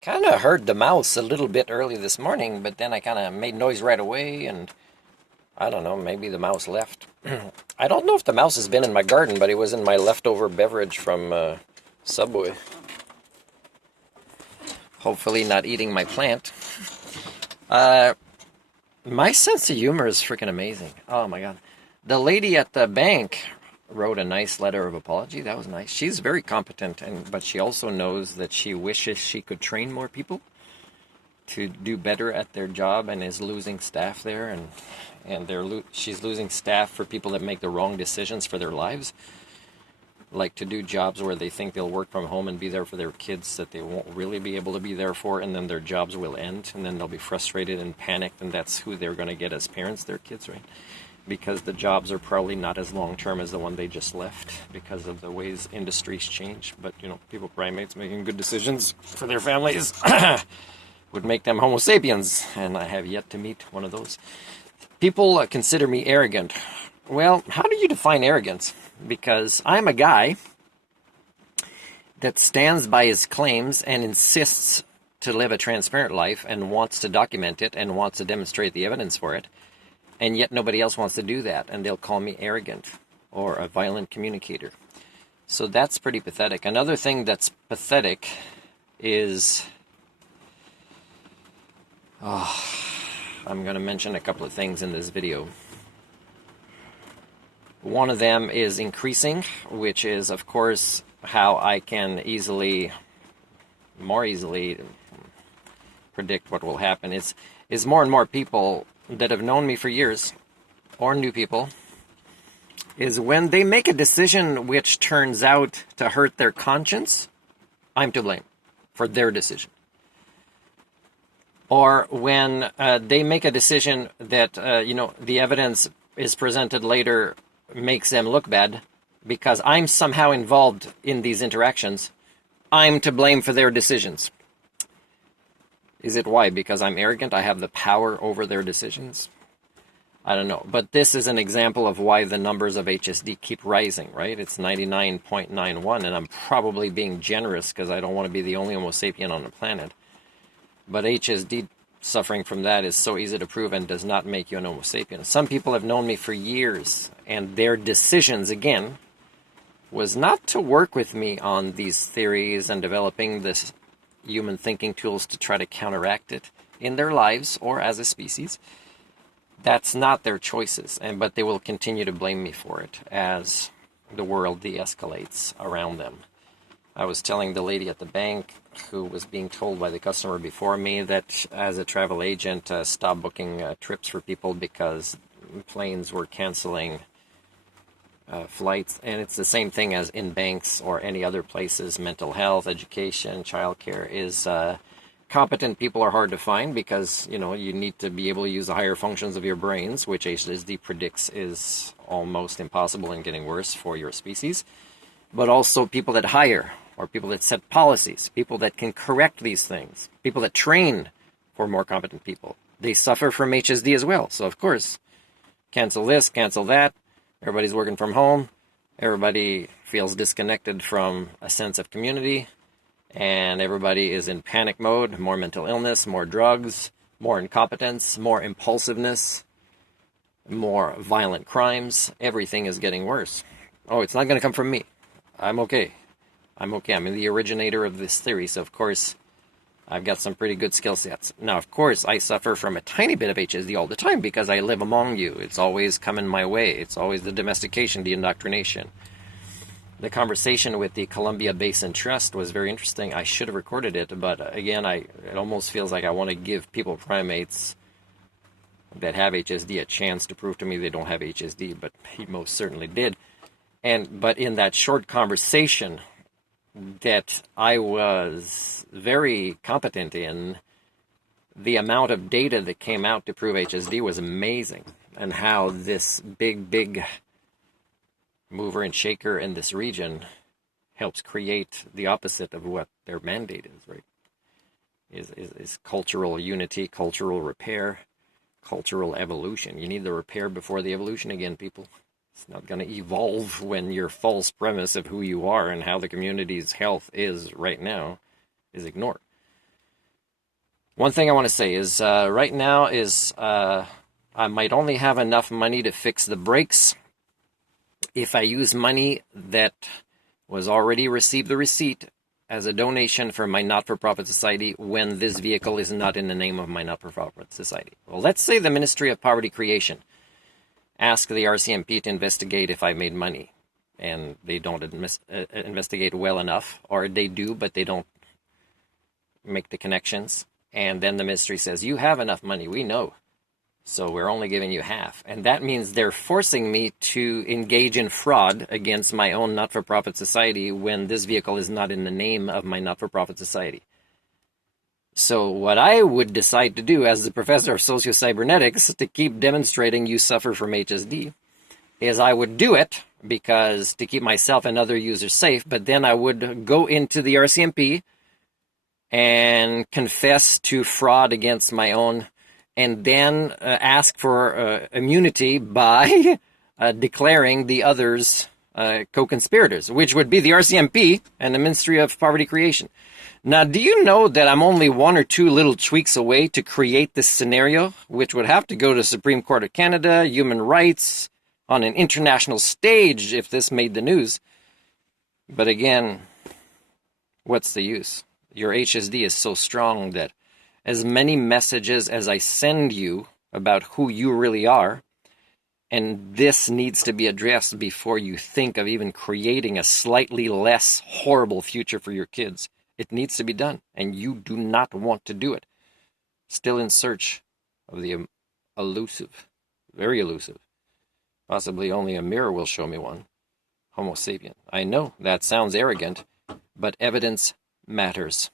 Kind of heard the mouse a little bit early this morning, but then I kind of made noise right away, and I don't know, maybe the mouse left. I don't know if the mouse has been in my garden, but it was in my leftover beverage from Subway. Hopefully not eating my plant. Uh, my sense of humor is freaking amazing. Oh my God. The lady at the bank wrote a nice letter of apology. That was nice. She's very competent, but she also knows that she wishes she could train more people to do better at their job, and is losing staff there, and she's losing staff for people that make the wrong decisions for their lives, like to do jobs where they think they'll work from home and be there for their kids that they won't really be able to be there for, and then their jobs will end, and then they'll be frustrated and panicked, and that's who they're going to get as parents, their kids, right? Because the jobs are probably not as long-term as the one they just left because of the ways industries change. But, people, primates making good decisions for their families would make them Homo sapiens, and I have yet to meet one of those. People consider me arrogant. Well, how do you define arrogance? Because I'm a guy that stands by his claims and insists to live a transparent life and wants to document it and wants to demonstrate the evidence for it, and yet nobody else wants to do that, and they'll call me arrogant or a violent communicator. So that's pretty pathetic. Another thing that's pathetic is... I'm going to mention a couple of things in this video. One of them is increasing, which is, of course, how I can more easily predict what will happen. Is more and more people that have known me for years, or new people, is when they make a decision which turns out to hurt their conscience, I'm to blame for their decision. Or when they make a decision that, the evidence is presented later makes them look bad because I'm somehow involved in these interactions, I'm to blame for their decisions. Is it why? Because I'm arrogant? I have the power over their decisions? I don't know. But this is an example of why the numbers of HSD keep rising, right? It's 99.91, and I'm probably being generous because I don't want to be the only Homo sapien on the planet. But HSD suffering from that is so easy to prove and does not make you an Homo sapien. Some people have known me for years, and their decisions, again, was not to work with me on these theories and developing this human thinking tools to try to counteract it in their lives or as a species. That's not their choices, but they will continue to blame me for it as the world de-escalates around them. I was telling the lady at the bank who was being told by the customer before me that as a travel agent, stop booking trips for people because planes were canceling flights. And it's the same thing as in banks or any other places. Mental health, education, childcare is competent people are hard to find because, you need to be able to use the higher functions of your brains, which HSD predicts is almost impossible and getting worse for your species. But also people that hire, or people that set policies, people that can correct these things, people that train for more competent people. They suffer from HSD as well. So, of course, cancel this, cancel that. Everybody's working from home. Everybody feels disconnected from a sense of community. And everybody is in panic mode. More mental illness, more drugs, more incompetence, more impulsiveness, more violent crimes. Everything is getting worse. Oh, it's not going to come from me. I'm okay. I'm the originator of this theory, so of course I've got some pretty good skill sets. Now, of course, I suffer from a tiny bit of HSD all the time because I live among you. It's always coming my way. It's always the domestication, the indoctrination. The conversation with the Columbia Basin Trust was very interesting. I should have recorded it, but again, it almost feels like I want to give people, primates that have HSD, a chance to prove to me they don't have HSD, but he most certainly did. But in that short conversation that I was very competent in, the amount of data that came out to prove HSD was amazing, and how this big mover and shaker in this region helps create the opposite of what their mandate is, right? Is cultural unity, cultural repair, cultural evolution. You need the repair before the evolution again, people. It's not going to evolve when your false premise of who you are and how the community's health is right now is ignored. One thing I want to say is right now is I might only have enough money to fix the brakes if I use money that was already received the receipt as a donation for my not-for-profit society when this vehicle is not in the name of my not-for-profit society. Well, let's say the Ministry of Poverty Creation asked the RCMP to investigate if I made money, and they don't investigate well enough, or they do, but they don't make the connections. And then the ministry says, you have enough money, we know, so we're only giving you half. And that means they're forcing me to engage in fraud against my own not-for-profit society when this vehicle is not in the name of my not-for-profit society. So what I would decide to do as the professor of socio-cybernetics to keep demonstrating you suffer from HSD is I would do it because to keep myself and other users safe, but then I would go into the RCMP and confess to fraud against my own, and then ask for immunity by declaring the others co-conspirators, which would be the RCMP and the Ministry of Poverty Creation. Now, do you know that I'm only one or two little tweaks away to create this scenario, which would have to go to the Supreme Court of Canada, human rights, on an international stage if this made the news. But again, what's the use? Your HSD is so strong that as many messages as I send you about who you really are, and this needs to be addressed before you think of even creating a slightly less horrible future for your kids. It needs to be done, and you do not want to do it. Still in search of the elusive, very elusive, possibly only a mirror will show me one, Homo sapien. I know that sounds arrogant, but evidence matters.